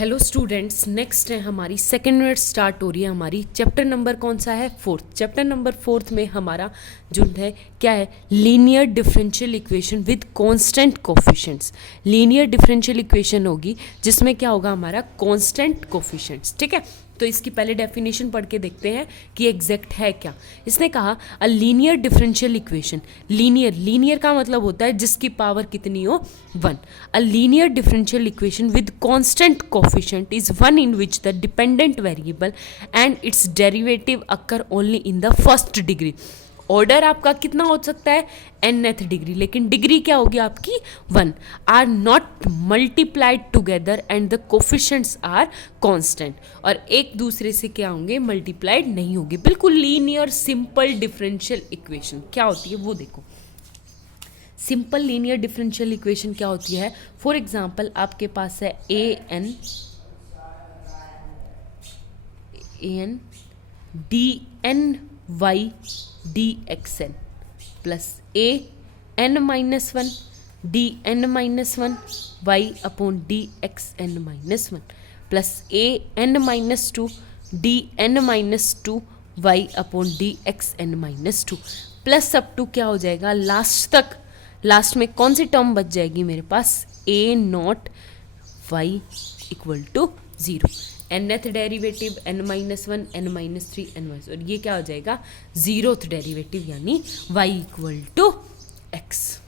Hello students, next है हमारी second unit start हो रही है। हमारी चैप्टर नंबर कौन सा है? फोर्थ। चैप्टर नंबर फोर्थ में हमारा जो है क्या है? Linear differential equation with constant coefficients. Linear differential equation होगी जिसमें क्या होगा? हमारा कांस्टेंट कोफिशिएंट्स। ठीक है, तो इसकी पहले डेफिनेशन पढ़ के देखते हैं कि एग्जैक्ट है क्या। इसने कहा a linear differential equation. Linear का मतलब होता है जिसकी पावर कितनी हो? 1। A linear differential equation with constant coefficient is one in which the dependent variable and it's derivative occur only in the first degree. Order आपका कितना हो सकता है? nth डिग्री, लेकिन डिग्री क्या होगी आपकी? 1। Are not multiplied together and the coefficients are constant. और एक दूसरे से क्या होंगे? मल्टीप्लाइड नहीं होगी। बिल्कुल लीनियर सिंपल डिफरेंशियल इक्वेशन क्या होती है वो देखो। सिंपल लीनियर डिफरेंशियल इक्वेशन क्या होती है? फॉर एग्जाम्पल आपके पास है an dn y dxn plus an minus 1 dn minus 1 y upon dxn minus 1 plus an minus 2 dn minus 2 y upon dxn minus 2 plus up to क्या हो जाएगा last तक? Last में कौन सी टर्म बच जाएगी मेरे पास? a naught y equal to 0। nth derivative n minus 1 n minus 3 n minus, और ये क्या हो जाएगा? 0th डेरिवेटिव यानी y इक्वल टू x।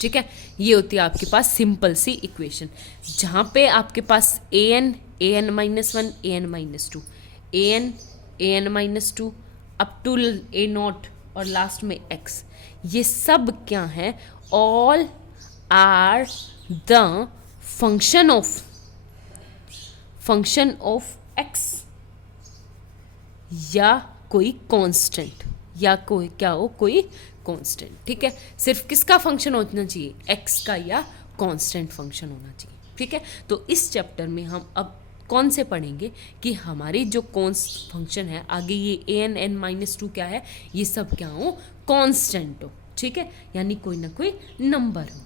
ठीक है, ये होती है आपके पास सिंपल सी इक्वेशन जहाँ पे आपके पास an minus 1 an minus 2 an minus 2 up to a naught और लास्ट में x, ये सब क्या है? All are the function of x या कोई कांस्टेंट, या कोई क्या हो? कोई कांस्टेंट। ठीक है, सिर्फ किसका फंक्शन होना चाहिए? x का या कांस्टेंट फंक्शन होना चाहिए। ठीक है, तो इस चैप्टर में हम अब कौन से पढ़ेंगे कि हमारी जो कॉन्स्ट फंक्शन है आगे, ये an माइनस 2 क्या है? ये सब क्या हो? कांस्टेंट हो। ठीक है, यानी कोई ना कोई नंबर हो।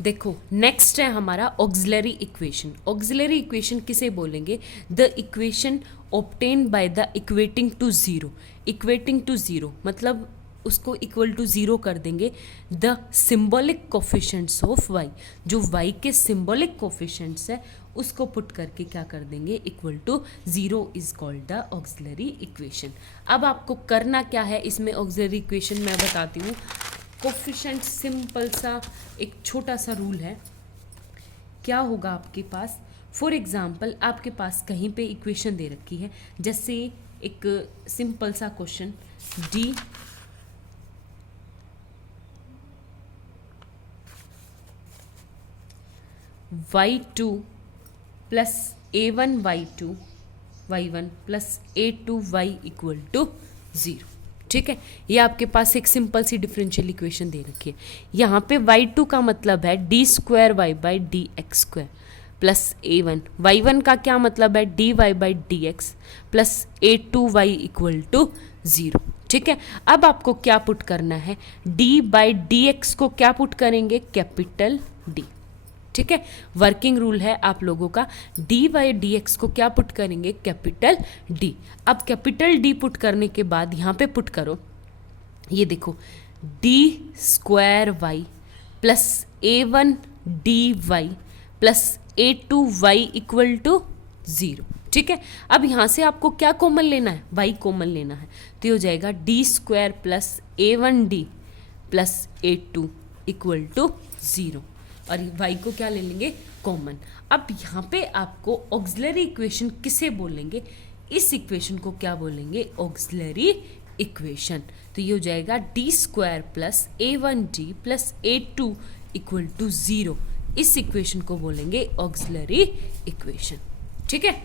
देखो नेक्स्ट है हमारा ऑक्सिलरी इक्वेशन। ऑक्सिलरी इक्वेशन किसे बोलेंगे? The equation obtain by the equating to zero. Equating to zero मतलब उसको इक्वल टू ज़ीरो कर देंगे the symbolic coefficients of y। जो y के सिंबॉलिक कोफिशिएंट्स है उसको पुट करके क्या कर देंगे? Equal to zero is called the auxiliary equation. अब आपको करना क्या है इसमें? ऑक्सिलरी इक्वेशन मैं बताती हूँ। कोफिशिएंट सिंपल सा एक छोटा सा रूल है। क्या होगा आपके पास? फॉर एग्जाम्पल आपके पास कहीं पे इक्वेशन दे रखी है, जैसे एक सिंपल सा question d y2 plus a1 y2 y1 plus a2 y equal to 0। ठीक है, ये आपके पास एक सिंपल सी डिफरेंशियल इक्वेशन दे रखी है। यहाँ पे y2 का मतलब है d square y by d x square plus a1। y1 का क्या मतलब है? D y by d x plus a2 y equal to 0। ठीक है, अब आपको क्या पुट करना है? d बाई डी एक्स को क्या पुट करेंगे? Capital D। ठीक है, वर्किंग रूल है आप लोगों का। d बाई डी एक्स को क्या पुट करेंगे? Capital D। अब कैपिटल D पुट करने के बाद यहाँ पे पुट करो, ये देखो d square y plus a1 d y plus a2 y equal to 0। ठीक है, अब यहाँ से आपको क्या कॉमन लेना है? y कॉमन लेना है, तो ये हो जाएगा d square plus a1 d plus a2 equal to 0, और y को क्या ले लेंगे? कॉमन। अब यहाँ पे आपको ऑक्सिलरी इक्वेशन किसे बोलेंगे? इस इक्वेशन को क्या बोलेंगे? Auxiliary equation. तो ये हो जाएगा d square plus a1 d plus a2 equal to 0। इस इक्वेशन को बोलेंगे ऑक्सिलरी इक्वेशन। ठीक है,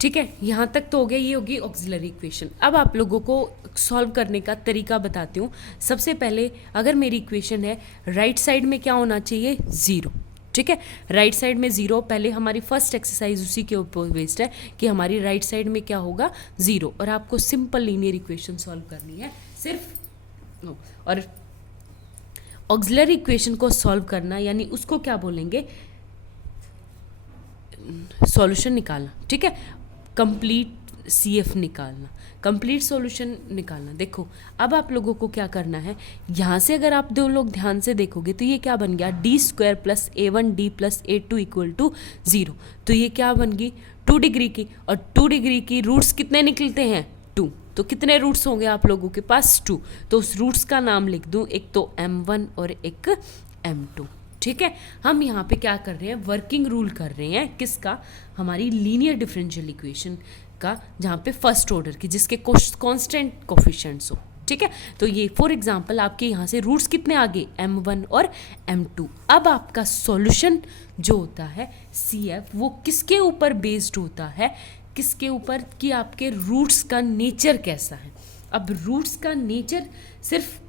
ठीक है, यहाँ तक तो हो गया, ये होगी ऑक्सिलरी इक्वेशन। अब आप लोगों को सॉल्व करने का तरीका बताती हूँ। सबसे पहले अगर मेरी इक्वेशन है, राइट साइड में क्या होना चाहिए? 0। ठीक है, राइट साइड में 0। पहले हमारी फर्स्ट एक्सरसाइज उसी के ऊपर बेस्ड है कि हमारी राइट साइड में क्या होगा? 0। और आपको सिंपल लीनियर इक्वेशन सॉल्व करनी है सिर्फ, और ऑक्सिलरी इक्वेशन को सॉल्व करना, यानी उसको क्या बोलेंगे, सॉल्यूशन निकालना, ठीक है, कंप्लीट CF निकालना, कंप्लीट सॉल्यूशन निकालना। देखो अब आप लोगों को क्या करना है, यहाँ से अगर आप दो लोग ध्यान से देखोगे तो ये क्या बन गया, d² + a1d + a2 = 0। तो ये क्या बन गई, 2 डिग्री की, और 2 डिग्री की रूट्स कितने निकलते हैं, 2। तो कितने रूट्स होंगे आप लोगों के पास, 2। तो उस रूट्स का नाम लिख दूँ, एक तो m1 और एक m2। ठीक है, हम यहाँ पे क्या कर रहे हैं, वर्किंग रूल कर रहे हैं, किसका, हमारी लीनियर डिफरेंशियल इक्वेशन का, जहाँ पे फर्स्ट ऑर्डर की, जिसके कांस्टेंट कोफिशिएंट्स हो। ठीक है, तो ये फॉर एग्जांपल आपके यहाँ से रूट्स कितने आ गए, m1 और m2। अब आपका सॉल्यूशन जो होता है CF, वो किसके ऊपर बेस्ड होता है, किसके ऊपर, कि आपके रूट्स का नेचर कैसा है। अब रूट्स का नेचर सिर्फ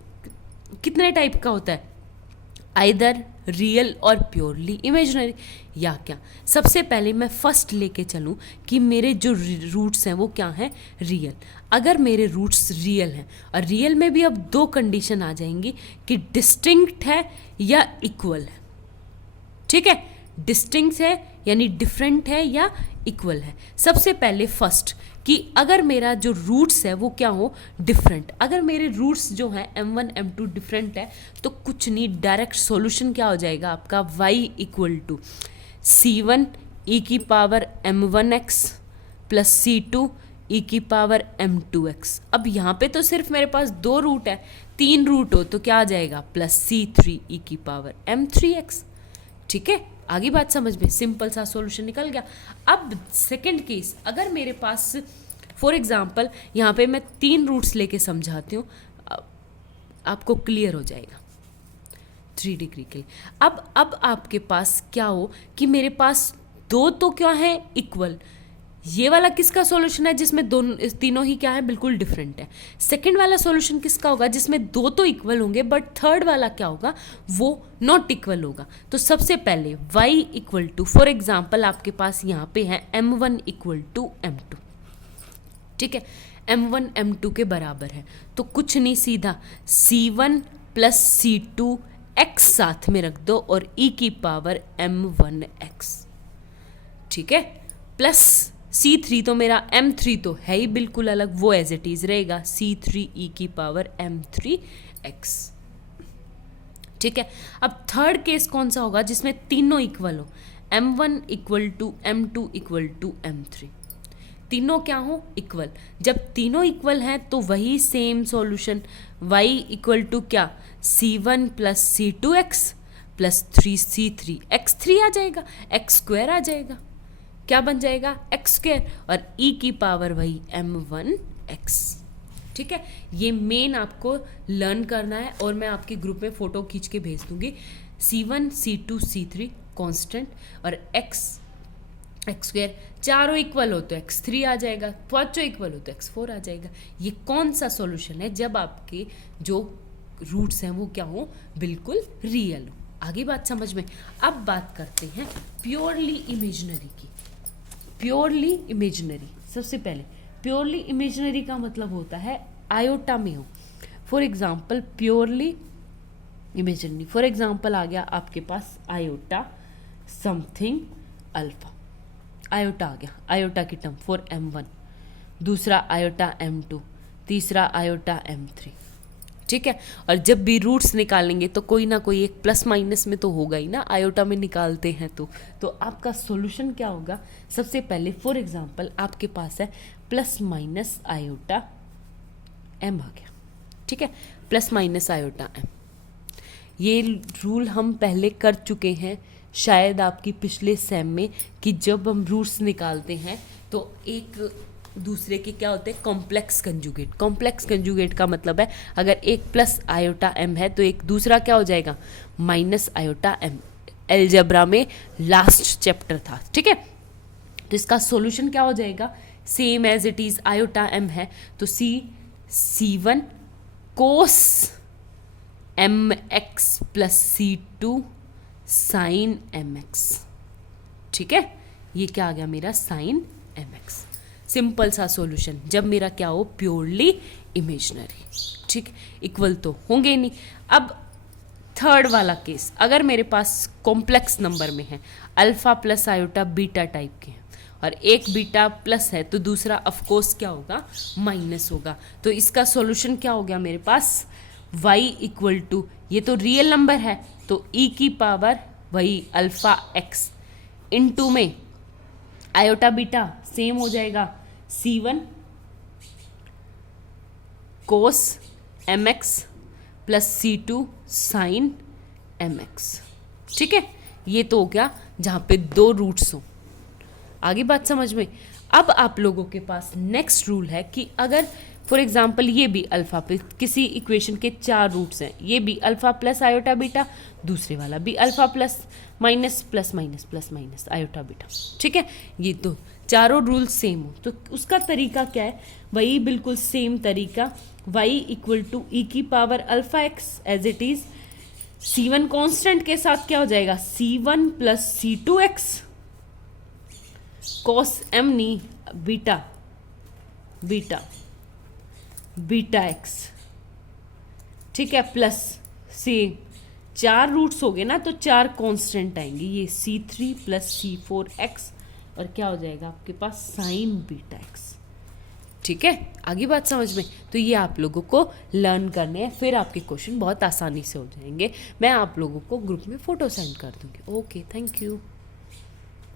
कितने टाइप का होता है, आइदर रियल और प्योरली इमेजिनरी, या क्या। सबसे पहले मैं फर्स्ट लेके चलूँ कि मेरे जो रूट्स हैं वो क्या हैं, रियल। अगर मेरे रूट्स रियल हैं, और रियल में भी अब 2 कंडीशन आ जाएंगी कि डिस्टिंक्ट है या इक्वल है। ठीक है, डिस्टिंक्ट है यानी डिफरेंट है या इक्वल है। सबसे पहले फर्स्ट कि अगर मेरा जो रूट्स है वो क्या हो, डिफरेंट। अगर मेरे रूट्स जो हैं m1 m2 डिफरेंट है तो कुछ नहीं, डायरेक्ट सॉल्यूशन क्या हो जाएगा आपका, y = c1 e⁻m1x + c2 e⁻m2x। अब यहाँ पे तो सिर्फ मेरे पास 2 रूट है, 3 रूट हो तो क्या आ जाएगा, +c3 e⁻m3x। ठीक है, आगे बात समझ में, सिंपल सा सॉल्यूशन निकल गया। अब सेकंड केस, अगर मेरे पास फॉर एग्जांपल यहाँ पे मैं 3 रूट्स लेके समझाती हूँ, आपको क्लियर हो जाएगा 3 डिग्री के लिए। अब आपके पास क्या हो कि मेरे पास 2 तो क्या है, इक्वल। ये वाला किसका सॉल्यूशन है, जिसमें तीनों ही क्या है, बिल्कुल डिफरेंट है। सेकंड वाला सॉल्यूशन किसका होगा, जिसमें 2 तो इक्वल होंगे बट थर्ड वाला क्या होगा, वो नॉट इक्वल होगा। तो सबसे पहले y = फॉर एग्जांपल आपके पास यहाँ पे है m1 = m2। ठीक है, m1 m2 के बराबर है, तो कुछ नहीं, सीधा c1 + c2 x साथ में रख दो और e⁻m1x। ठीक है, प्लस c3 तो मेरा m3 तो है ही बिल्कुल अलग, वो एज इट इज रहेगा, c3 e⁻m3x। ठीक है, अब थर्ड केस कौन सा होगा, जिसमें तीनों इक्वल हो, m1 = m2 = m3, तीनों क्या हो, इक्वल। जब तीनों इक्वल हैं तो वही सेम सॉल्यूशन, y = क्या, c1 + c2x + 3c3 x3 आ जाएगा, x² आ जाएगा, क्या बन जाएगा, x², और e⁻ वही m1x। ठीक है, ये मेन आपको लर्न करना है, और मैं आपके ग्रुप में फ़ोटो खींच के भेज दूंगी। c1 c2 c3 कांस्टेंट, और x² चारों इक्वल हो तो x3 आ जाएगा, पांचों इक्वल हो तो x4 आ जाएगा। ये कौन सा सॉल्यूशन है, जब आपके जो रूट्स हैं वो क्या हो, बिल्कुल रियल हो। आगे बात समझ में। अब बात करते हैं प्योरली इमेजिनरी की। प्योरली इमेजिनरी, सबसे पहले प्योरली इमेजिनरी का मतलब होता है आयोटा में हो। For example purely imaginary, for example आ गया आपके पास आयोटा समथिंग अल्फा, आयोटा आ गया, आयोटा की टर्म फॉर m1, दूसरा आयोटा m2, तीसरा आयोटा m3। ठीक है, और जब भी रूट्स निकालेंगे तो कोई ना कोई एक प्लस माइनस में तो होगा ही ना, आयोटा में निकालते हैं तो आपका सॉल्यूशन क्या होगा, सबसे पहले फॉर एग्जांपल आपके पास है ± आयोटा m आ गया। ठीक है, ± आयोटा m, ये रूल हम पहले कर चुके हैं शायद आपकी पिछले सेम में, कि जब हम रूट्स निकालते हैं तो एक दूसरे के क्या होते हैं, कॉम्प्लेक्स कंजुगेट। कॉम्प्लेक्स कंजुगेट का मतलब है अगर एक प्लस आयोटा m है तो एक दूसरा क्या हो जाएगा, माइनस आयोटा m। अलजेब्रा में लास्ट चैप्टर था। ठीक है, तो इसका सॉल्यूशन क्या हो जाएगा, same as it is iota m है तो c1 cos mx + c2 sin mx। ठीक है, ये क्या आ गया मेरा, sin mx। सिंपल सा सॉल्यूशन, जब मेरा क्या हो, प्योरली इमेजिनरी। ठीक, इक्वल तो होंगे नहीं। अब थर्ड वाला केस, अगर मेरे पास कॉम्प्लेक्स नंबर में है, alpha plus iota beta type के हैं, और एक बीटा प्लस है तो दूसरा ऑफकोर्स क्या होगा, माइनस होगा। तो इसका सॉल्यूशन क्या हो गया मेरे पास, y इक्वल टू, ये तो रियल नंबर है तो e की पावर वही अल्फा x इनटू में आयोटा बीटा सेम हो जाएगा c1 cos mx plus c2 sine mx। ठीक है, ये तो हो गया जहाँ पे दो रूट्स हों। आगे बात समझ में। अब आप लोगों के पास नेक्स्ट रूल है कि अगर फॉर एग्जांपल ये भी अल्फा पे किसी इक्वेशन के 4 रूट्स हैं, ये भी अल्फा प्लस आयोटा बीटा, दूसरे वाला भी alpha plus minus plus minus plus minus iota beta. ठीक है, ये तो चारों रूल सेम हो तो उसका तरीका क्या है, वही बिल्कुल सेम तरीका, y इक्वल टू ई की power alpha x as it is, c1 constant के साथ क्या हो जाएगा, c1 plus c2x cos m नी बीटा बीटा बीटा एक्स। ठीक है, प्लस से 4 रूट्स हो गए ना तो 4 कांस्टेंट आएंगे, ये c3 प्लस c4x और क्या हो जाएगा आपके पास साइन बीटा एक्स। ठीक है, आगे बात समझ में। तो ये आप लोगों को लर्न करने हैं, फिर आपके क्वेश्चन बहुत आसानी से हो जाएंगे। मैं आप लोगों को ग्रुप में फ़ोटो सेंड कर दूँगी। Okay, thank you.